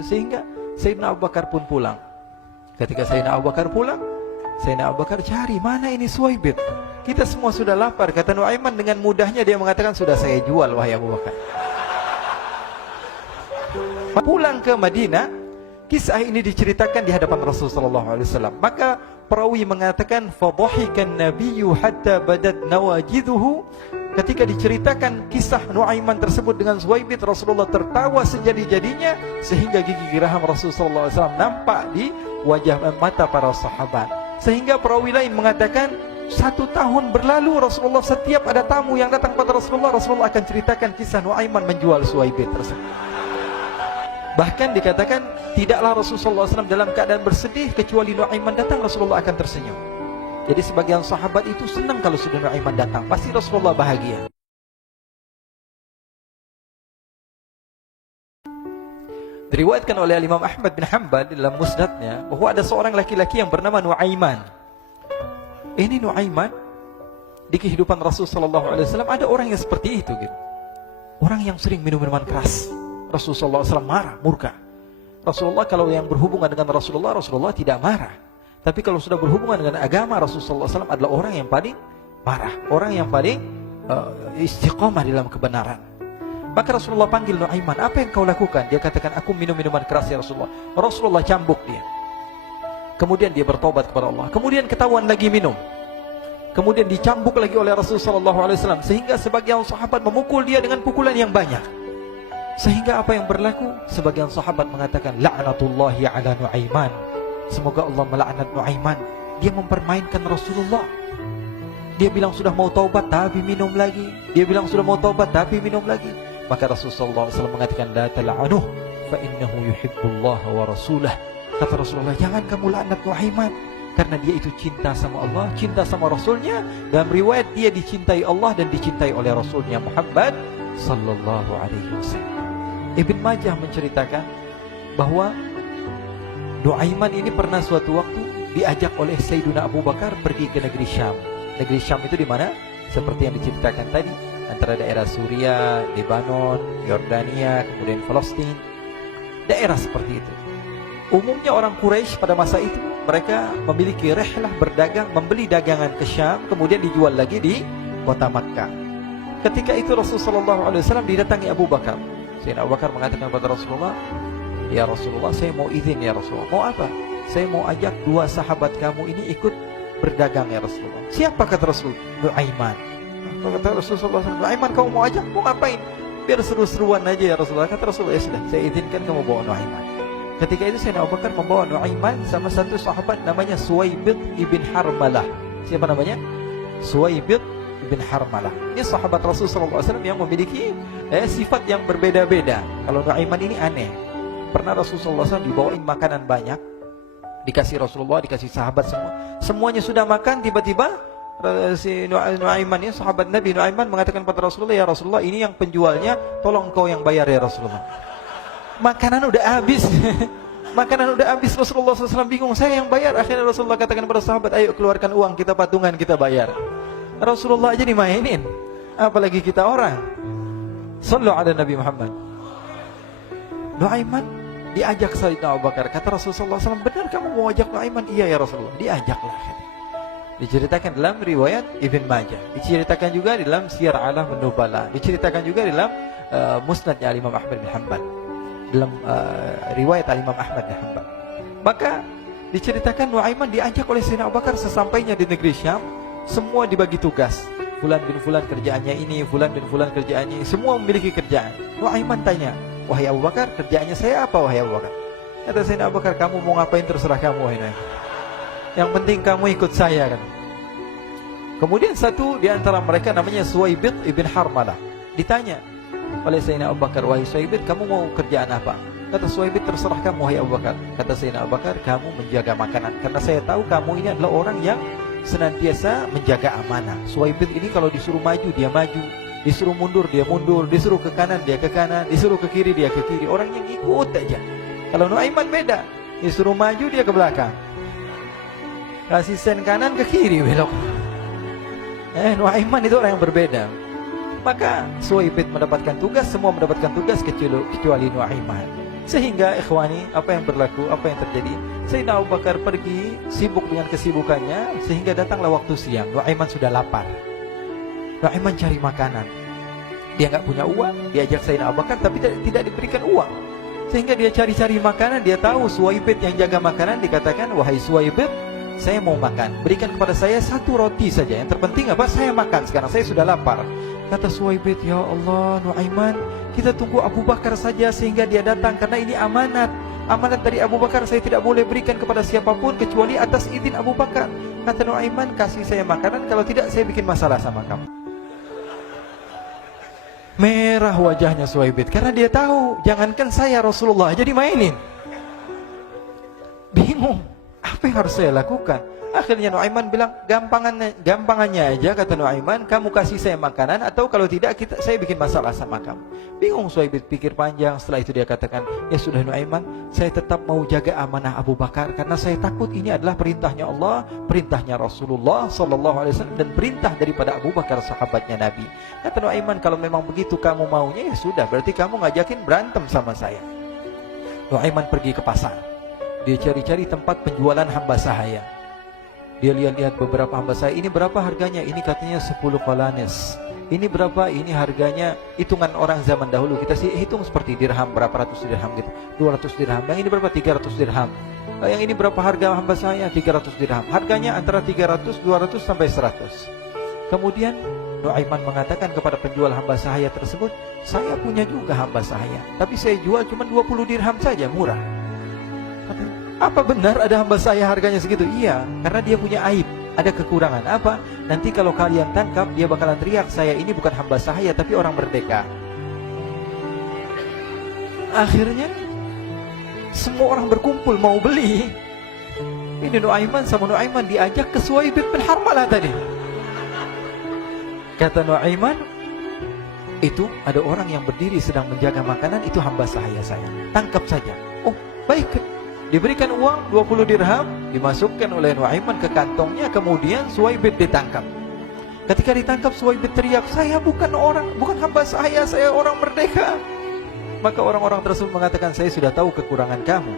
Sehingga Sayyidina Abu Bakar pun pulang. Ketika Sayyidina Abu Bakar pulang, Sayyidina Abu Bakar cari, mana ini Suwaibit? Kita semua sudah lapar. Kata Nuaiman dengan mudahnya dia mengatakan, sudah saya jual wahai Abu Bakar. Pulang ke Madinah, kisah ini diceritakan di hadapan Rasulullah SAW. Maka perawi mengatakan, fadhahikan nabiyyu hatta badat nawajiduhu. Ketika diceritakan kisah Nuaiman tersebut dengan Suwaibit, Rasulullah tertawa sejadi-jadinya sehingga gigi geraham Rasulullah SAW nampak di wajah mata para sahabat. Sehingga perawi lain mengatakan 1 tahun berlalu Rasulullah setiap ada tamu yang datang pada Rasulullah, Rasulullah akan ceritakan kisah Nuaiman menjual Suwaibit tersebut. Bahkan dikatakan tidaklah Rasulullah SAW dalam keadaan bersedih kecuali Nuaiman datang Rasulullah akan tersenyum. Jadi sebagian sahabat itu senang kalau sudah Nuaiman datang, pasti Rasulullah bahagia. Diriwayatkan oleh Imam Ahmad bin Hanbal dalam musnadnya bahwa ada seorang laki-laki yang bernama Nuaiman. Ini Nuaiman di kehidupan Rasulullah SAW ada orang yang seperti itu gitu. Orang yang sering minum minuman keras. Rasulullah SAW marah, murka. Rasulullah kalau yang berhubungan dengan Rasulullah tidak marah. Tapi kalau sudah berhubungan dengan agama, Rasulullah SAW adalah orang yang paling marah, orang yang paling istiqamah dalam kebenaran. Maka Rasulullah panggil Nuaiman, apa yang kau lakukan? Dia katakan, aku minum minuman keras ya Rasulullah. Rasulullah cambuk dia. Kemudian dia bertobat kepada Allah. Kemudian ketahuan lagi minum. Kemudian dicambuk lagi oleh Rasulullah SAW. Sehingga sebagian sahabat memukul dia dengan pukulan yang banyak. Sehingga apa yang berlaku? Sebagian sahabat mengatakan, la'natullahi ala Nuaiman. Semoga Allah melaknat Nuaiman. Dia mempermainkan Rasulullah. Dia bilang sudah mau taubat tapi minum lagi. Dia bilang sudah mau taubat tapi minum lagi. Maka Rasulullah SAW mengatakan, la tal'anuh fa innahu yuhibbullah wa rasulah. Kata Rasulullah, jangan kamu laknat Nuaiman, karena dia itu cinta sama Allah, cinta sama Rasulnya. Dalam riwayat dia dicintai Allah dan dicintai oleh Rasulnya Muhammad sallallahu alaihi wasallam. Ibn Majah menceritakan bahwa Nuaiman ini pernah suatu waktu diajak oleh Sayyidina Abu Bakar pergi ke negeri Syam. Negeri Syam itu di mana? Seperti yang diceritakan tadi, antara daerah Suriah, Lebanon, Yordania, kemudian Palestina. Daerah seperti itu. Umumnya orang Quraisy pada masa itu mereka memiliki rihlah berdagang, membeli dagangan ke Syam, kemudian dijual lagi di kota Makkah. Ketika itu Rasulullah SAW didatangi Abu Bakar. Sayyidina Abu Bakar mengatakan kepada Rasulullah, ya Rasulullah, saya mau izin ya Rasulullah. Mau apa? Saya mau ajak 2 sahabat kamu ini ikut berdagang ya Rasulullah. Siapa kata Rasul? Nuaiman. Kata Rasulullah, Nuaiman kamu mau ajak? Mau ngapain? Biar seru-seruan aja ya Rasulullah. Kata Rasulullah, ya sudah, saya izinkan kamu bawa Nuaiman. Ketika itu Sayyidina Abu Bakar membawa Nuaiman sama satu sahabat namanya Suwaibit ibn Harmalah. Siapa namanya? Suwaibit ibn Harmalah. Ini sahabat Rasulullah SAW yang memiliki sifat yang berbeda-beda. Kalau Nuaiman ini aneh. Pernah Rasulullah SAW dibawain makanan banyak, dikasih Rasulullah, dikasih sahabat semua. Semuanya sudah makan, tiba-tiba si Nuaiman ini, sahabat Nabi Nuaiman mengatakan kepada Rasulullah, ya Rasulullah, ini yang penjualnya, tolong kau yang bayar ya Rasulullah. Makanan udah habis. Makanan udah habis, Rasulullah SAW bingung, saya yang bayar. Akhirnya Rasulullah katakan kepada sahabat, ayo keluarkan uang, kita patungan, kita bayar. Rasulullah aja dimainin, apalagi kita orang. Sallu ala Nabi Muhammad. Nuaiman diajak Sayyidina Abu Bakar. Kata Rasulullah SAW, benar kamu mau ajak Nuaiman? Iya ya Rasulullah. Diajaklah. Diceritakan dalam riwayat Ibn Majah. Diceritakan juga dalam Siyar A'lam An-Nubala. Diceritakan juga dalam musnadnya Imam Ahmad bin Hanbal. Dalam riwayat Imam Ahmad bin Hanbal. Maka diceritakan Nuaiman diajak oleh Sayyidina Abu Bakar. Sesampainya di negeri Syam, semua dibagi tugas. Fulan bin Fulan kerjaannya ini, Fulan bin Fulan kerjaannya ini. Semua memiliki kerjaan. Nuaiman tanya, wahai Abu Bakar, kerjaannya saya apa wahai Abu Bakar? Kata Sayyidina Abu Bakar, kamu mau ngapain terserah kamu wahai Nuaiman. Yang penting kamu ikut saya kan. Kemudian satu di antara mereka namanya Suwaibit ibn Harmalah. Ditanya oleh Sayyidina Abu Bakar, wahai Suwaibit, kamu mau kerjaan apa? Kata Suwaibit, terserah kamu wahai Abu Bakar. Kata Sayyidina Abu Bakar, kamu menjaga makanan, karena saya tahu kamu ini adalah orang yang senantiasa menjaga amanah. Suwaibit ini kalau disuruh maju dia maju, disuruh mundur dia mundur, disuruh ke kanan dia ke kanan, disuruh ke kiri dia ke kiri. Orang yang ikut aja. Kalau Nuaiman beda, disuruh maju dia ke belakang, kasih sen kanan ke kiri belok. Nuaiman itu orang yang berbeda. Maka Suwaibit mendapatkan tugas, semua mendapatkan tugas kecuali Nuaiman. Sehingga ikhwani, apa yang berlaku, apa yang terjadi? Sayyidina Abu Bakar pergi sibuk dengan kesibukannya, sehingga datanglah waktu siang. Nuaiman sudah lapar. Nuaiman cari makanan. Dia nggak punya uang, diajak Sayyidina Abu Bakar tapi tidak diberikan uang. Sehingga dia cari-cari makanan, dia tahu Suwaibid yang jaga makanan, dikatakan, "Wahai Suwaibid, saya mau makan, berikan kepada saya 1 roti saja. Yang terpenting apa? Saya makan sekarang, saya sudah lapar." Kata Suwaibid, "Ya Allah, Nuaiman, kita tunggu Abu Bakar saja sehingga dia datang, karena ini amanat. Amanat dari Abu Bakar, saya tidak boleh berikan kepada siapapun kecuali atas izin Abu Bakar." Kata Nuaiman, "Kasih saya makanan, kalau tidak saya bikin masalah sama kamu." Merah wajahnya Suwaibid karena dia tahu, jangankan saya, Rasulullah jadi mainin. Bingung, apa yang harus saya lakukan? Akhirnya Nuaiman bilang, gampangannya aja, kata Nuaiman, kamu kasih saya makanan, atau kalau tidak saya bikin masalah sama kamu. Bingung Suwaibid, pikir panjang. Setelah itu dia katakan, ya sudah Nuaiman, saya tetap mau jaga amanah Abu Bakar, karena saya takut ini adalah perintahnya Allah, perintahnya Rasulullah SAW, dan perintah daripada Abu Bakar, sahabatnya Nabi. Kata Nuaiman, kalau memang begitu kamu maunya, ya sudah, berarti kamu ngajakin berantem sama saya. Nuaiman pergi ke pasar. Dia cari-cari tempat penjualan hamba sahaya. Dia lihat-lihat beberapa hamba sahaya. Ini berapa harganya? Ini katanya 10 qalanis. Ini berapa? Ini harganya, hitungan orang zaman dahulu, kita sih hitung seperti dirham, berapa ratus dirham gitu, 200 dirham. Yang ini berapa? 300 dirham. Yang ini berapa harga hamba sahaya? 300 dirham. Harganya antara 300, 200 sampai 100. Kemudian Nuaiman mengatakan kepada penjual hamba sahaya tersebut, saya punya juga hamba sahaya, tapi saya jual cuma 20 dirham saja, murah. Apa benar ada hamba saya harganya segitu? Iya, karena dia punya aib, ada kekurangan. Apa? Nanti kalau kalian tangkap, dia bakalan teriak, saya ini bukan hamba sahaya tapi orang merdeka. Akhirnya semua orang berkumpul mau beli. Ini Nuaiman sama Nuaiman diajak ke Suwaibid bin Harmalah tadi. Kata Nuaiman, itu ada orang yang berdiri sedang menjaga makanan, itu hamba sahaya saya, tangkap saja. Oh baik. Diberikan uang 20 dirham, dimasukkan oleh Nuaiman ke kantongnya, kemudian Suwaibid ditangkap. Ketika ditangkap, Suwaibid teriak, saya bukan hamba saya orang merdeka. Maka orang-orang tersebut mengatakan, saya sudah tahu kekurangan kamu.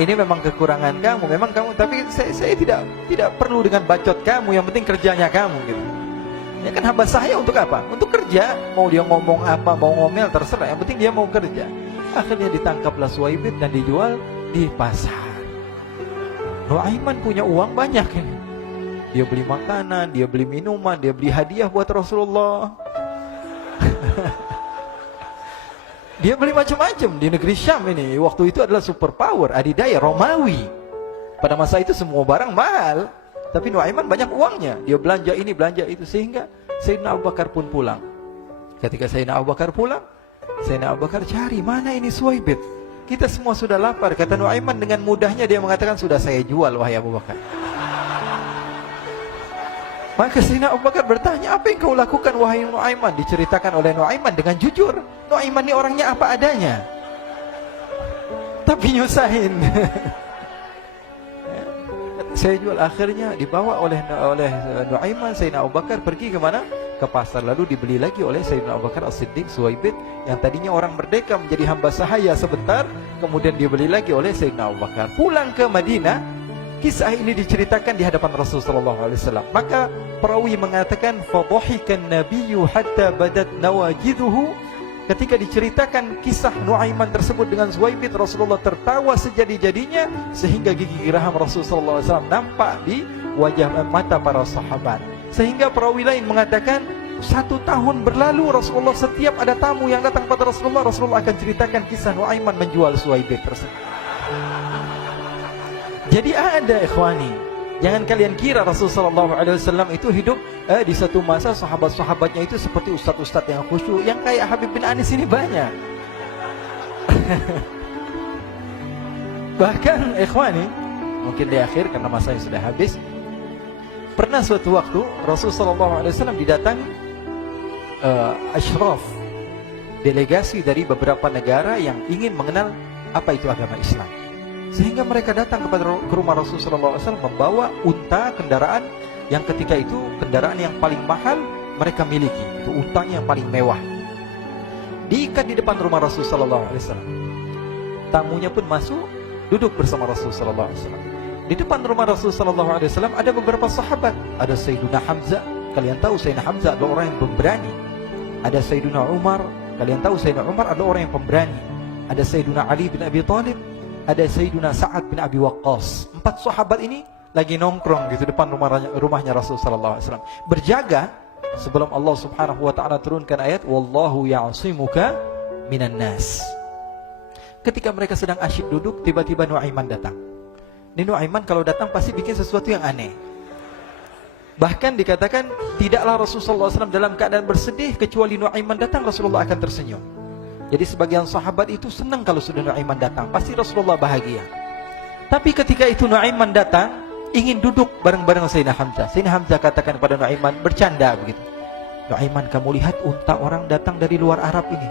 Ini memang kekurangan kamu, memang kamu, tapi saya tidak perlu dengan bacot kamu, yang penting kerjanya kamu gitu. Ya kan hamba saya untuk apa? Untuk kerja. Mau dia ngomong apa, mau ngomel terserah, yang penting dia mau kerja. Akhirnya ditangkaplah Suwaibid dan dijual di pasar. Nuaiman punya uang banyak ini. Dia beli makanan, dia beli minuman, dia beli hadiah buat Rasulullah. Dia beli macam-macam di negeri Syam ini. Waktu itu adalah superpower, adidaya, Romawi. Pada masa itu semua barang mahal. Tapi Nuaiman banyak uangnya. Dia belanja ini, belanja itu. Sehingga Sayyidina Abu Bakar pun pulang. Ketika Sayyidina Abu Bakar pulang, Sayyidina Abu Bakar cari, mana ini Suwaibid? Kita semua sudah lapar. Kata Nuaiman dengan mudahnya dia mengatakan, sudah saya jual wahai Abu Bakar. Maka Sayyidina Abu Bakar bertanya, apa yang kau lakukan wahai Nuaiman? Diceritakan oleh Nuaiman dengan jujur. Nuaiman ini orangnya apa adanya, tapi nyusahin. Saya jual. Akhirnya dibawa oleh Nuaiman, Sayyidina Abu Bakar pergi ke mana? Ke pasar, lalu dibeli lagi oleh Sayyidina Abu Bakar As-Siddiq Suwaibid yang tadinya orang merdeka menjadi hamba sahaya sebentar, kemudian dibeli lagi oleh Sayyidina Abu Bakar. Pulang ke Madinah, kisah ini diceritakan di hadapan Rasulullah SAW. Maka perawi mengatakan, fadhahikan nabiyyu hatta badat nawajiduhu. Ketika diceritakan kisah Nuaiman tersebut dengan Suwaibid, Rasulullah tertawa sejadi-jadinya sehingga gigi geraham Rasulullah SAW nampak di wajah mata para sahabat. Sehingga perawi lain mengatakan 1 tahun berlalu Rasulullah, setiap ada tamu yang datang pada Rasulullah, Rasulullah akan ceritakan kisah Nuaiman menjual Suwaibid tersebut. Jadi ada ikhwani, jangan kalian kira Rasulullah SAW itu hidup di satu masa sahabat-sahabatnya itu seperti ustaz-ustaz yang khusyuk, yang kayak Habib bin Anis ini banyak. Bahkan ikhwani, mungkin di akhir karena masanya sudah habis, pernah suatu waktu Rasulullah SAW didatangi asyraf, delegasi dari beberapa negara yang ingin mengenal apa itu agama Islam. Sehingga mereka datang ke rumah Rasulullah SAW membawa unta, kendaraan yang ketika itu kendaraan yang paling mahal mereka miliki, itu untanya yang paling mewah. diikat di depan rumah Rasul sallallahu alaihi wasallam. Tamunya pun masuk, duduk bersama Rasul sallallahu alaihi wasallam. Di depan rumah Rasul sallallahu alaihi wasallam ada beberapa sahabat. Ada Sayyiduna Hamzah. Kalian tahu Sayyidina Hamzah adalah orang yang pemberani. Ada Sayyiduna Umar. Kalian tahu Sayyidina Umar adalah orang yang pemberani. Ada Sayyiduna Ali bin Abi Thalib. Ada Sayyiduna Sa'ad bin Abi Waqqas. 4 sahabat ini lagi nongkrong gitu depan rumahnya Rasul sallallahu alaihi wasallam. Berjaga sebelum Allah Subhanahu wa taala turunkan ayat wallahu ya'simuka minan nas. Ketika mereka sedang asyik duduk, tiba-tiba Nuaiman datang. Ini Nuaiman kalau datang pasti bikin sesuatu yang aneh. Bahkan dikatakan tidaklah Rasulullah SAW dalam keadaan bersedih, kecuali Nuaiman datang Rasulullah akan tersenyum. Jadi sebagian sahabat itu senang kalau sudah Nuaiman datang, pasti Rasulullah bahagia. Tapi ketika itu Nuaiman datang, ingin duduk bareng-bareng Sayyidina Hamzah. Sayyidina Hamzah katakan kepada Nuaiman, bercanda begitu. Nuaiman, kamu lihat unta orang datang dari luar Arab ini.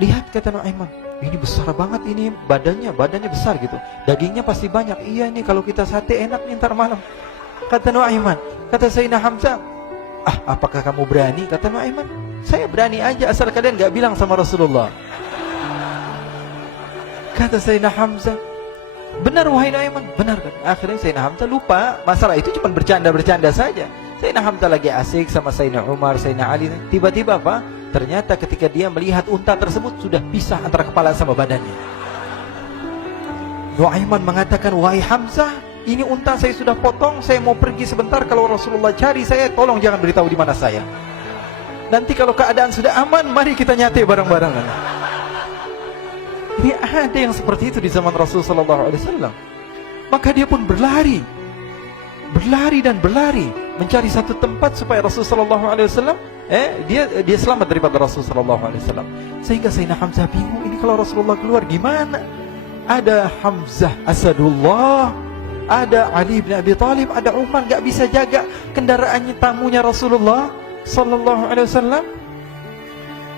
Lihat, kata Nuaiman, ini besar banget ini, badannya besar gitu. Dagingnya pasti banyak. Iya, ini kalau kita sate enak nih ntar malam. Kata Nuaiman. Kata Sayyidina Hamzah, apakah kamu berani? Kata Nuaiman, saya berani aja asal kalian gak bilang sama Rasulullah. Kata Sayyidina Hamzah, benar wahai Nuaiman, benar kan? Akhirnya Sayyidina Hamzah lupa masalah itu, cuma bercanda-bercanda saja. Sayyidina Hamzah lagi asik sama Sayyidina Umar, Sayyidina Ali. Tiba-tiba apa? Ternyata ketika dia melihat unta tersebut sudah pisah antara kepala sama badannya. Nuaiman mengatakan, wahai Hamzah, ini unta saya sudah potong, saya mau pergi sebentar. Kalau Rasulullah cari saya, tolong jangan beritahu di mana saya. Nanti kalau keadaan sudah aman, mari kita nyate bareng-barengan. Ini ada yang seperti itu di zaman Rasulullah SAW. Maka dia pun berlari dan berlari mencari satu tempat supaya Rasulullah SAW dia selamat daripada Rasulullah SAW. Sehingga Sayyidina Hamzah bingung, ini kalau Rasulullah keluar gimana? Ada Hamzah Asadullah, ada Ali bin Abi Thalib, ada Umar, gak bisa jaga kendaraannya tamunya Rasulullah sallallahu alaihi wasallam.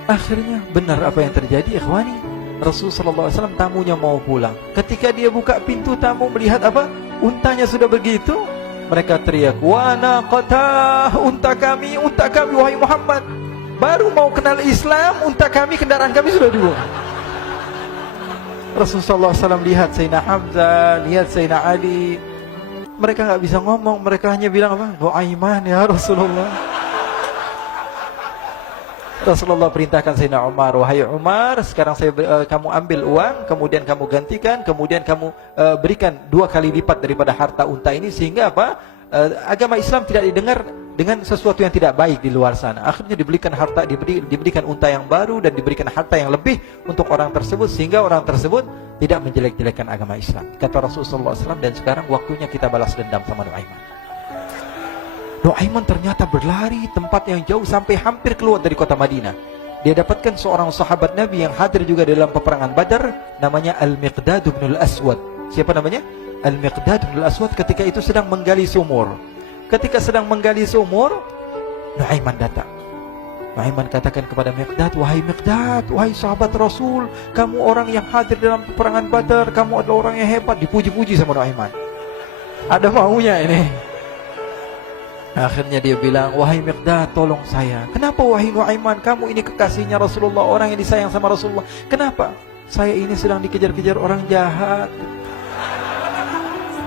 Akhirnya benar apa yang terjadi, ikhwani. Rasul sallallahu alaihi wasallam tamunya mau pulang. Ketika dia buka pintu tamu melihat apa? Untanya sudah begitu. Mereka teriak, "Wa naqatah, unta kami wahai Muhammad. Baru mau kenal Islam, unta kami, kendaraan kami sudah dibuang." Rasulullah SAW lihat Sayyidina Hamzah, lihat Sayyidina Ali. Mereka gak bisa ngomong, mereka hanya bilang apa? Nuaiman ya Rasulullah. Rasulullah perintahkan Sayyidina Umar, wahai Umar, sekarang kamu ambil uang, kemudian kamu gantikan, kemudian kamu berikan 2 kali lipat daripada harta unta ini, sehingga apa? Agama Islam tidak didengar dengan sesuatu yang tidak baik di luar sana. Akhirnya diberikan harta, diberikan unta yang baru dan diberikan harta yang lebih untuk orang tersebut, sehingga orang tersebut tidak menjelek-jelekkan agama Islam. Kata Rasulullah SAW, dan sekarang waktunya kita balas dendam sama Nuaiman. Nuaiman ternyata berlari tempat yang jauh sampai hampir keluar dari kota Madinah. Dia dapatkan seorang sahabat Nabi yang hadir juga dalam peperangan Badar, namanya Al-Miqdad bin Al-Aswad. Siapa namanya? Al-Miqdad bin Al-Aswad ketika itu sedang menggali sumur. Ketika sedang menggali sumur, Nuaiman datang. Nuaiman katakan kepada Miqdad, wahai Miqdad, wahai sahabat Rasul, kamu orang yang hadir dalam peperangan Badar, kamu adalah orang yang hebat. Dipuji-puji sama Nuaiman. Ada maunya ini. Akhirnya dia bilang, wahai Miqdad, tolong saya. Kenapa wahai Nuaiman, kamu ini kekasihnya Rasulullah, orang yang disayang sama Rasulullah. Kenapa? Saya ini sedang dikejar-kejar orang jahat.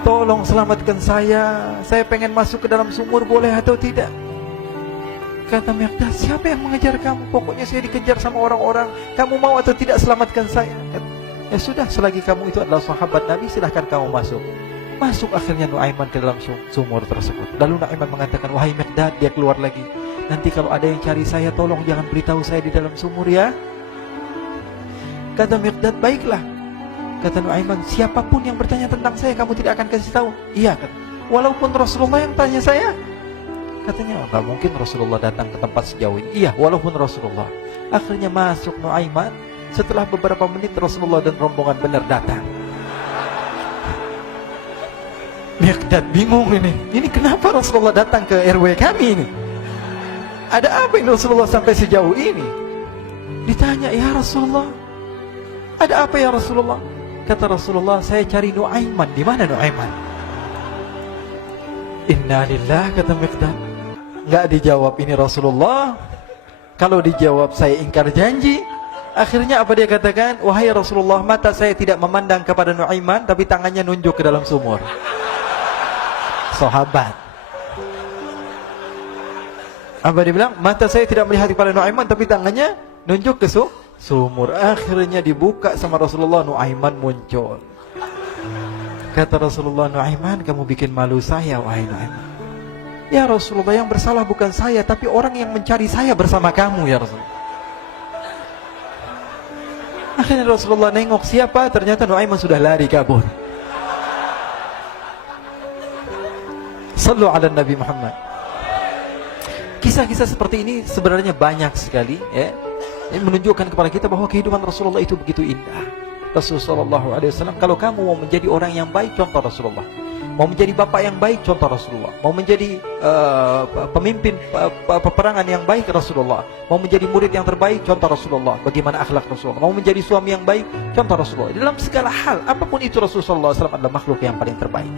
Tolong selamatkan saya pengen masuk ke dalam sumur, boleh atau tidak? Kata Miqdad, siapa yang mengejar kamu? Pokoknya saya dikejar sama orang-orang. Kamu mau atau tidak selamatkan saya? Ya sudah, selagi kamu itu adalah sahabat Nabi, silahkan kamu masuk. Masuk akhirnya Nuaiman ke dalam sumur tersebut. Lalu Nuaiman mengatakan, wahai Miqdad, dia keluar lagi. Nanti kalau ada yang cari saya, tolong jangan beritahu saya di dalam sumur ya. Kata Miqdad, baiklah. Kata Nuaiman, siapapun yang bertanya tentang saya, kamu tidak akan kasih tahu? Iya, kata. Walaupun Rasulullah yang tanya saya? Katanya, enggak mungkin Rasulullah datang ke tempat sejauh ini. Iya, walaupun Rasulullah. Akhirnya masuk Nuaiman. Setelah beberapa menit Rasulullah dan rombongan benar datang. Miqdad bingung ini. Ini kenapa Rasulullah datang ke RW kami ini? Ada apa ini Rasulullah sampai sejauh ini? Ditanya, ya Rasulullah, ada apa ya Rasulullah? Kata Rasulullah, saya cari Nuaiman. Di mana Nuaiman? Inna lillah, kata Miqdad. Enggak dijawab ini Rasulullah. Kalau dijawab saya ingkar janji. Akhirnya apa dia katakan? Wahai Rasulullah, mata saya tidak memandang kepada Nuaiman, tapi tangannya nunjuk ke dalam sumur. Sahabat. Apa dia bilang? Mata saya tidak melihat kepada Nuaiman, tapi tangannya nunjuk ke sumur. Akhirnya dibuka sama Rasulullah, Nuaiman muncul. Kata Rasulullah, Nuaiman, kamu bikin malu saya, wahai Nuaiman. Ya Rasulullah, yang bersalah bukan saya, tapi orang yang mencari saya bersama kamu, ya Rasulullah. Akhirnya Rasulullah nengok, siapa? Ternyata Nuaiman sudah lari kabur. Sallu ala Nabi Muhammad. Kisah-kisah seperti ini sebenarnya banyak sekali, ya. Ini menunjukkan kepada kita bahwa kehidupan Rasulullah itu begitu indah. Rasulullah SAW, kalau kamu mau menjadi orang yang baik, contoh Rasulullah. Mau menjadi bapak yang baik, contoh Rasulullah. Mau menjadi pemimpin peperangan yang baik, Rasulullah. Mau menjadi murid yang terbaik, contoh Rasulullah. Bagaimana akhlak Rasulullah. Mau menjadi suami yang baik, contoh Rasulullah. Dalam segala hal, apapun itu, Rasulullah SAW adalah makhluk yang paling terbaik.